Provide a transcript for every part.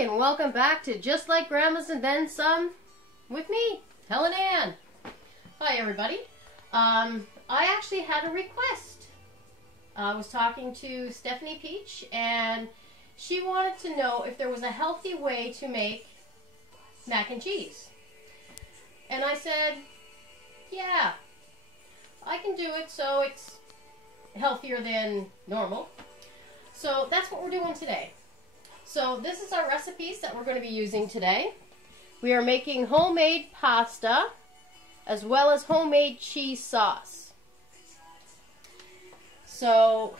and welcome back to Just Like Grandma's and Then Some with me, Helen Ann. Hi everybody. I actually had a request. I was talking to Stephanie Peach and she wanted to know if there was a healthy way to make mac and cheese. And I said, yeah, I can do it so it's healthier than normal. So that's what we're doing today. So this is our recipes that we're going to be using today. We are making homemade pasta as well as homemade cheese sauce. So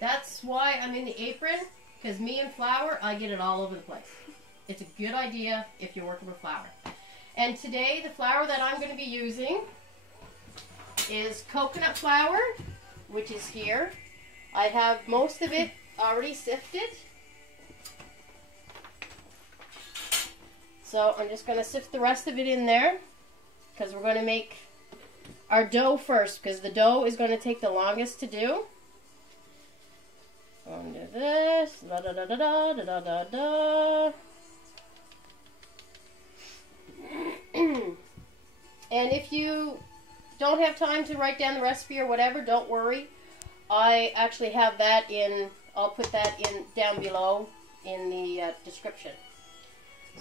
that's why I'm in the apron, because me and flour, I get it all over the place. It's a good idea if you're working with flour. And today the flour that I'm going to be using is coconut flour, which is here. I have most of it already sifted. So I'm just going to sift the rest of it in there because we're going to make our dough first, because the dough is going to take the longest to do. Going to do this, da da da da da da da da. And if you don't have time to write down the recipe or whatever, don't worry. I actually have that in, I'll put that in down below in the description.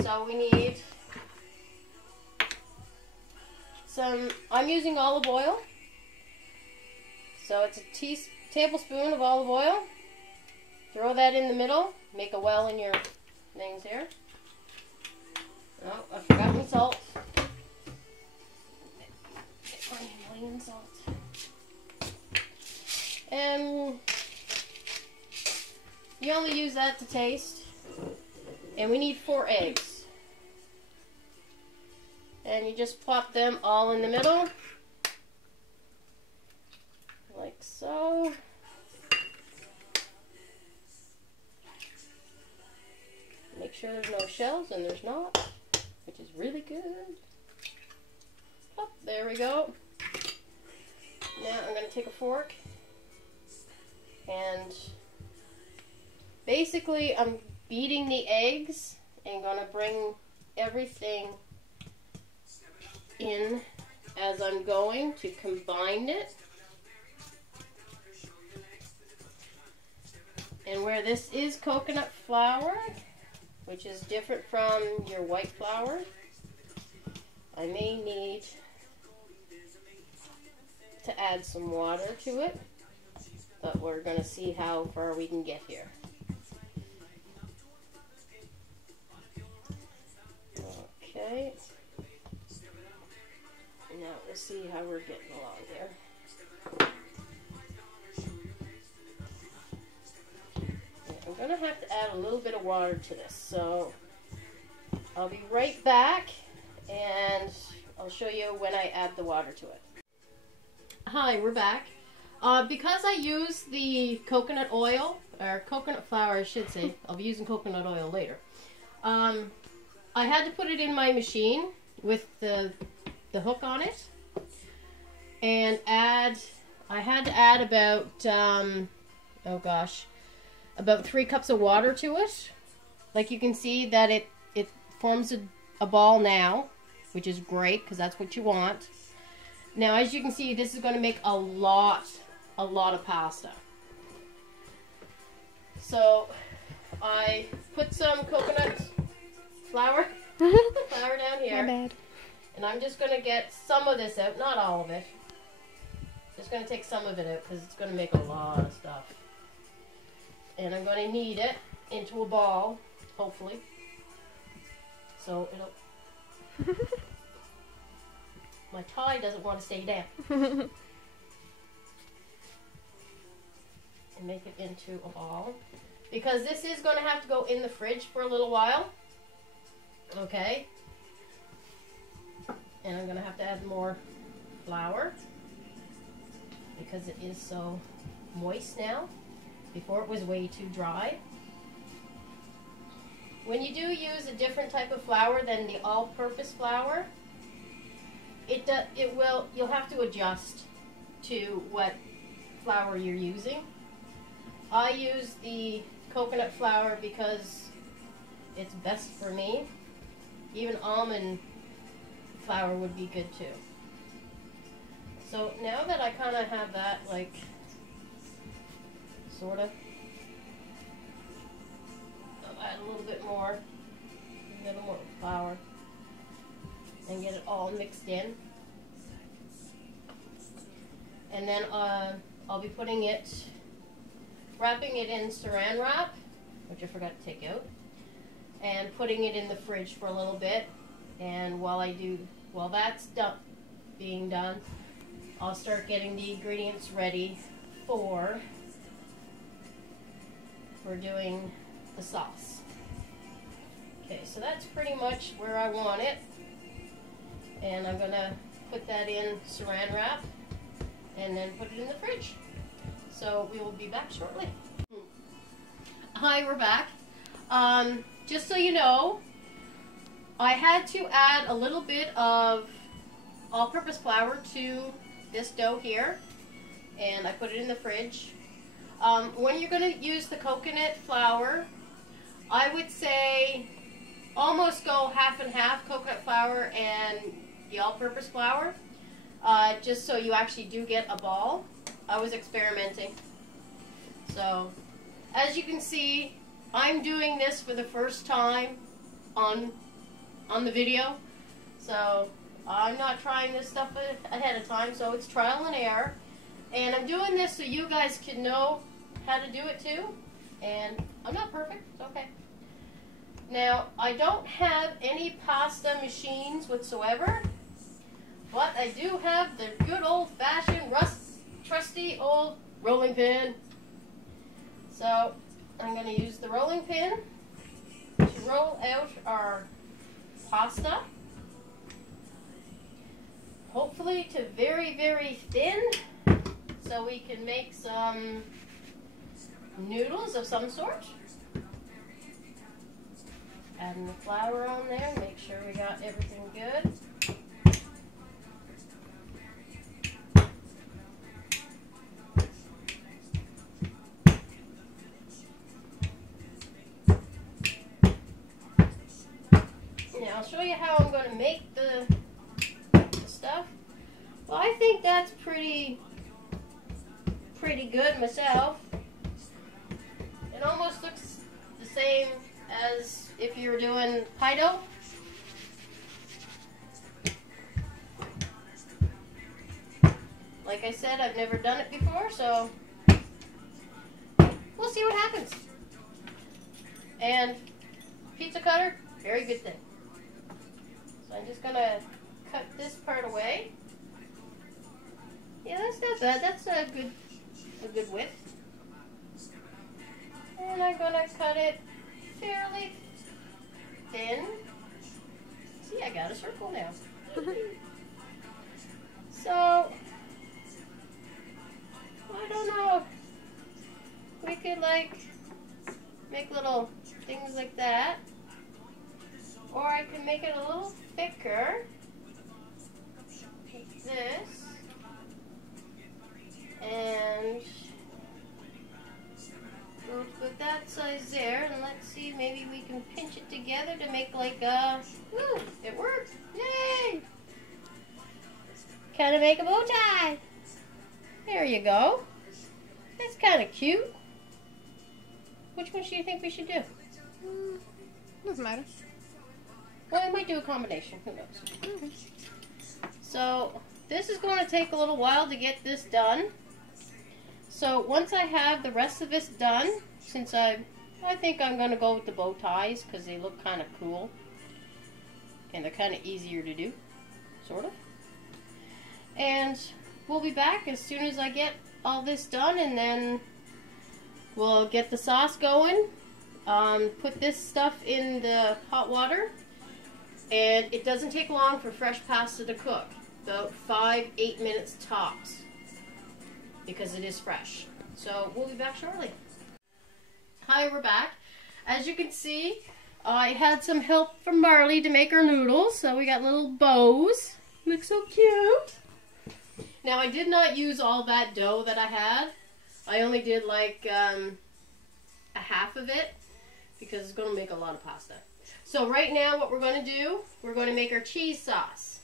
So we need some, I'm using olive oil. So it's a tablespoon of olive oil. Throw that in the middle. Make a well in your things here. Oh, I forgot my salt. Onion salt. And you only use that to taste. And we need 4 eggs. And you just plop them all in the middle. Like so. Make sure there's no shells, and there's not, which is really good. Oh, there we go. Now I'm going to take a fork. And basically I'm beating the eggs and going to bring everything in as I'm going to combine it. And where this is coconut flour, which is different from your white flour, I may need to add some water to it, but we're going to see how far we can get here. Okay. Now let's see how we're getting along here. I'm going to have to add a little bit of water to this, so I'll be right back and I'll show you when I add the water to it. Hi, we're back. Because I use the coconut oil, or coconut flour I should say, I'll be using coconut oil later. I had to put it in my machine with the hook on it, and I had to add about, oh gosh, about 3 cups of water to it. Like you can see that it forms a ball now, which is great because that's what you want. Now as you can see, this is going to make a lot of pasta. So I put some coconut flour down here. My bad. And I'm just going to get some of this out, not all of it. Just going to take some of it out because it's going to make a lot of stuff. And I'm going to knead it into a ball, hopefully. So it'll... My tie doesn't want to stay down. And make it into a ball. Because this is going to have to go in the fridge for a little while. Okay. And I'm going to have to add more flour. Because it is so moist now. Before it was way too dry. When you do use a different type of flour than the all-purpose flour, you'll have to adjust to what flour you're using. I use the coconut flour because it's best for me. Even almond flour would be good too. So now that I kind of have that, like, sort of, I'll add a little bit more flour and get it all mixed in. And then I'll be putting it, wrapping it in saran wrap, which I forgot to take out, and putting it in the fridge for a little bit. And while that's being done, I'll start getting the ingredients ready for doing the sauce. Okay, so that's pretty much where I want it. And I'm gonna put that in saran wrap and then put it in the fridge. So we will be back shortly. Hi, we're back. Just so you know, I had to add a little bit of all-purpose flour to this dough here, and I put it in the fridge. When you're going to use the coconut flour, I would say almost go half and half coconut flour and the all-purpose flour, just so you actually do get a ball. I was experimenting. So, as you can see, I'm doing this for the first time on the video. So, I'm not trying this stuff ahead of time, so it's trial and error. And I'm doing this so you guys can know how to do it too. And I'm not perfect, it's okay. Now, I don't have any pasta machines whatsoever, but I do have the good old-fashioned, trusty old rolling pin. So, I'm going to use the rolling pin to roll out our pasta. Hopefully to very, very thin, so we can make some noodles of some sort. Adding the flour on there, make sure we got everything good. Now I'll show you how I'm going to make the stuff. Well, I think that's pretty good myself. It almost looks the same as if you were doing pie dough. Like I said, I've never done it before, so we'll see what happens. And pizza cutter, very good thing. So I'm just gonna cut this part away. Yeah, that's not bad. That's a good width. And I'm gonna cut it fairly thin. See, I got a circle now. So, I don't know. We could like make little things like that. Or I can make it a little thicker. Take this. And we'll put that size there, and let's see, maybe we can pinch it together to make like a, woo, it worked, yay! Kind of make a bow tie. There you go. That's kind of cute. Which one do you think we should do? Doesn't matter. Well, we might do a combination, who knows. Okay. So, this is going to take a little while to get this done. So once I have the rest of this done, since I think I'm going to go with the bow ties because they look kind of cool. And they're kind of easier to do, sort of. And we'll be back as soon as I get all this done, and then we'll get the sauce going. Put this stuff in the hot water. And it doesn't take long for fresh pasta to cook. About 5-8 minutes tops. Because it is fresh. So we'll be back shortly. Hi, we're back. As you can see, I had some help from Marley to make our noodles. So we got little bows. Look so cute. Now I did not use all that dough that I had. I only did like a half of it. because it's going to make a lot of pasta. So right now what we're going to do, we're going to make our cheese sauce.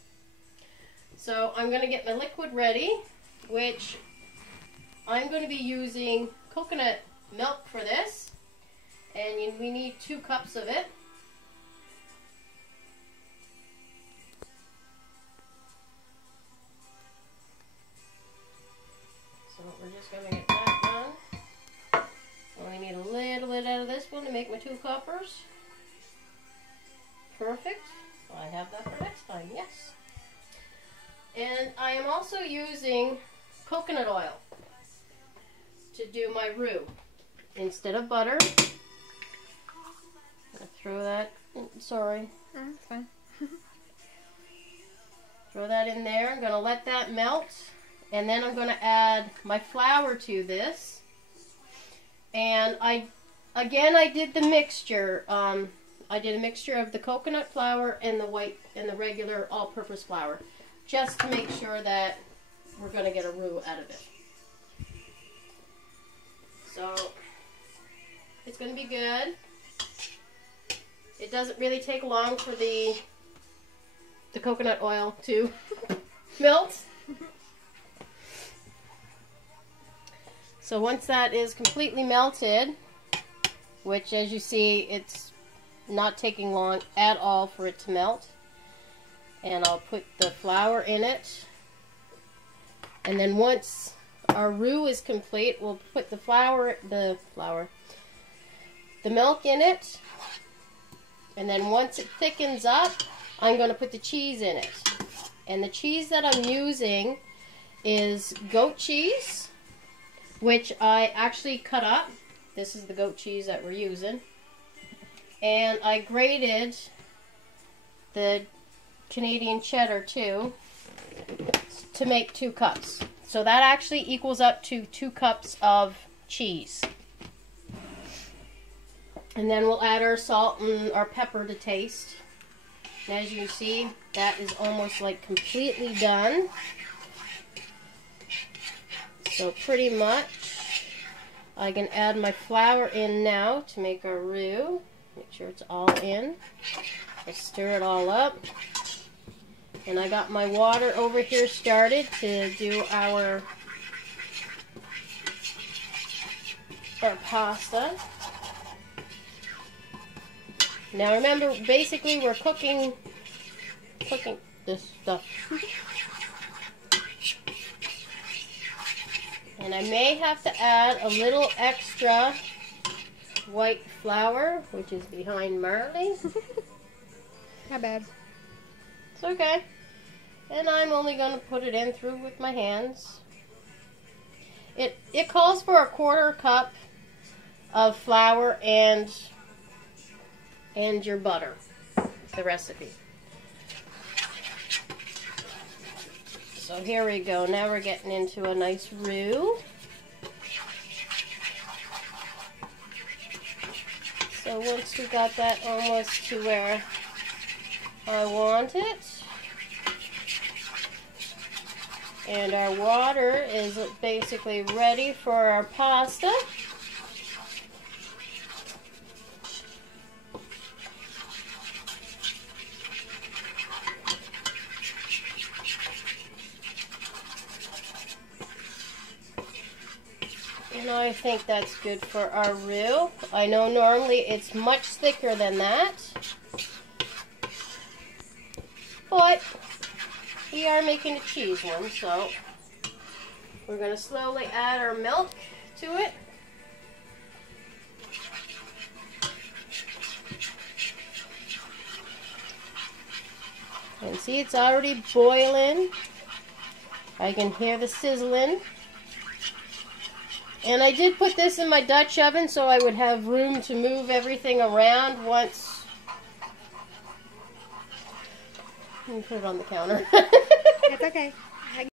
So I'm going to get my liquid ready, which I'm going to be using coconut milk for this. And we need 2 cups of it. So we're just going to get that done. Only need a little bit out of this one to make my 2 cuppers. Perfect. Well, I have that for next time, yes. And I am also using coconut oil to do my roux instead of butter. I'll throw that in, sorry. That's fine. Throw that in there. I'm going to let that melt. And then I'm going to add my flour to this. And I did the mixture. I did a mixture of the coconut flour and the regular all-purpose flour, just to make sure that we're going to get a roux out of it. So it's going to be good. It doesn't really take long for the coconut oil to melt. So once that is completely melted, which as you see, it's not taking long at all for it to melt, and I'll put the flour in it. And then once our roux is complete, we'll put the milk in it. And then once it thickens up, I'm going to put the cheese in it. And the cheese that I'm using is goat cheese, which I actually cut up. This is the goat cheese that we're using. And I grated the Canadian cheddar too to make 2 cups. So that actually equals up to 2 cups of cheese. And then we'll add our salt and our pepper to taste. And as you can see, that is almost like completely done. So pretty much I can add my flour in now to make our roux. Make sure it's all in. I'll stir it all up. And I got my water over here started to do our pasta. Now remember, basically we're cooking this stuff. And I may have to add a little extra white flour, which is behind Marley. Not bad. It's okay. And I'm only going to put it in through with my hands. It calls for a 1/4 cup of flour and your butter, the recipe. So here we go. Now we're getting into a nice roux. So once we got that almost to where I want it, and our water is basically ready for our pasta. And I think that's good for our roux. I know normally it's much thicker than that, but we are making a cheese one, so we're going to slowly add our milk to it. And see, it's already boiling. I can hear the sizzling. And I did put this in my Dutch oven so I would have room to move everything around once. Let me put it on the counter. It's okay.